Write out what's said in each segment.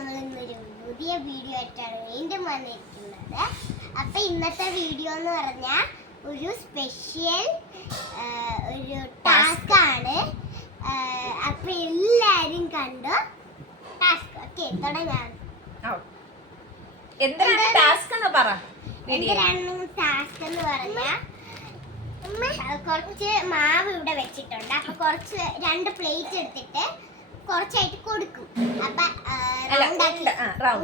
നമ്മൾ ഇന്നൊരു പുതിയ വീഡിയോ ആയിട്ടാണ് വീണ്ടും വന്നിരിക്കുന്നത്. അപ്പൊ ഇന്നത്തെ വീഡിയോ എന്ന് പറഞ്ഞാൽ ഒരു സ്പെഷ്യൽ ഒരു ടാസ്ക് ആണ്. അപ്പൊ എല്ലാരും കണ്ടു ടാസ്ക്. ഓക്കെ, തുടങ്ങാം. എന്താണ് ടാസ്ക് എന്ന് പറ. ടാസ്ക് എന്ന് പറഞ്ഞാൽ കുറച്ച് മാവ് ഇവിടെ വെച്ചിട്ടുണ്ട്. അപ്പൊ കുറച്ച് 2 പ്ലേറ്റ് എടുത്തിട്ട് കുറച്ചായിട്ട് കൊടുക്കും. അപ്പൊ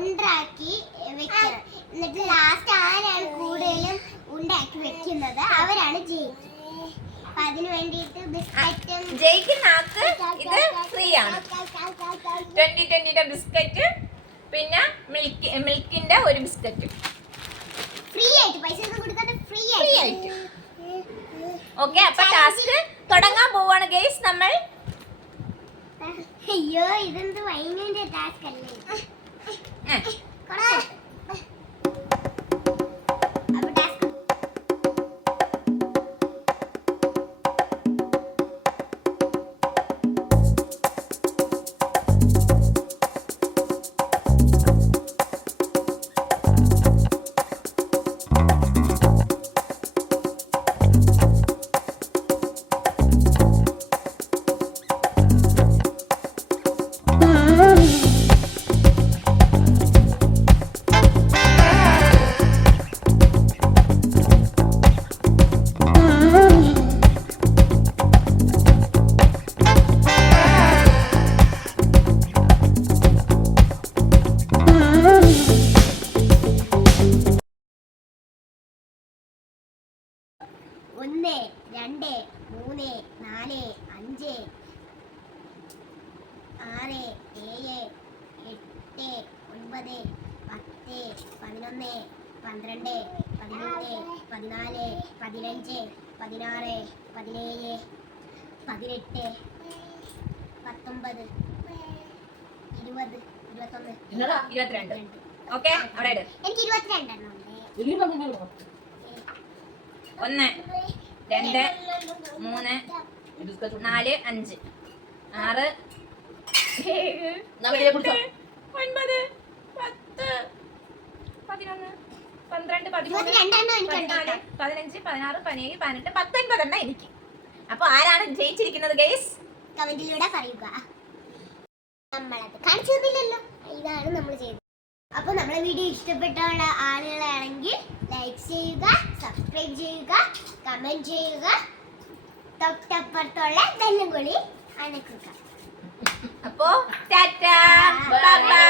ഉണ്ടാക്കി വെക്കണം. എന്നിട്ട് ലാസ്റ്റ് ആരാണ് കൂടുതലും ഉണ്ടാക്കി വെക്കുന്നത് അവരാണ് ജയിക്കും. അപ്പൊ അതിന് വേണ്ടിയിട്ട് ബിസ്ക്കറ്റും ജയിക്കുന്ന ആൾക്ക് ഇത് ഫ്രീ ആണ്. 20 ബിസ്ക്കറ്റ്, പിന്നെ മിൽക്കിന്റെ ഒരു ബിസ്ക്കറ്റ് ഫ്രീ ആയിട്ട്, പൈസ ഒന്നും കൊടുക്കാതെ ഫ്രീ ആയിട്ട്. ഓക്കെ, അപ്പൊ ടാസ്ക് തുടങ്ങാൻ പോവാണ് ഗൈസ്. നമ്മൾ അയ്യോ, ഇതെന്ത് ഭയങ്കര ടാസ്ക് അല്ലേ. ഒന്ന്, 2, 3, 4, 5, 6, 7, 8, 9, 10, 11, 12, 13, 14, 15, 16, 17, 18, 19, 20, 21, 22. ഓക്കെ, അവിടെ ഇട്. എനിക്ക് 22 എണ്ണം ഉണ്ട്. 1, 2, 3, 4, 5, 6, 7, 8, 9, 10, 11, 12, 13, 14, 15, 16, 17, 18, 19 എണ്ണം എനിക്ക്. അപ്പൊ ആരാണ് ജയിച്ചിരിക്കുന്നത് ഗൈസ്? കമന്റിലൂടെ പറയുക. നമ്മളത് കാണിച്ചതില്ലല്ലോ, ഇതാണ് നമ്മൾ ചെയ്തത്. അപ്പൊ നമ്മളെ വീഡിയോ ഇഷ്ടപ്പെട്ട ആളുകളാണെങ്കിൽ ലൈക്ക് ചെയ്യുക, സബ്സ്ക്രൈബ് ചെയ്യുക, കമന്റ് ചെയ്യുക, തൊട്ടപ്പുറത്തുള്ള ബെല്ലും കൂടി അനക്കുക. അപ്പോ ടാറ്റാ, ബൈ ബൈ.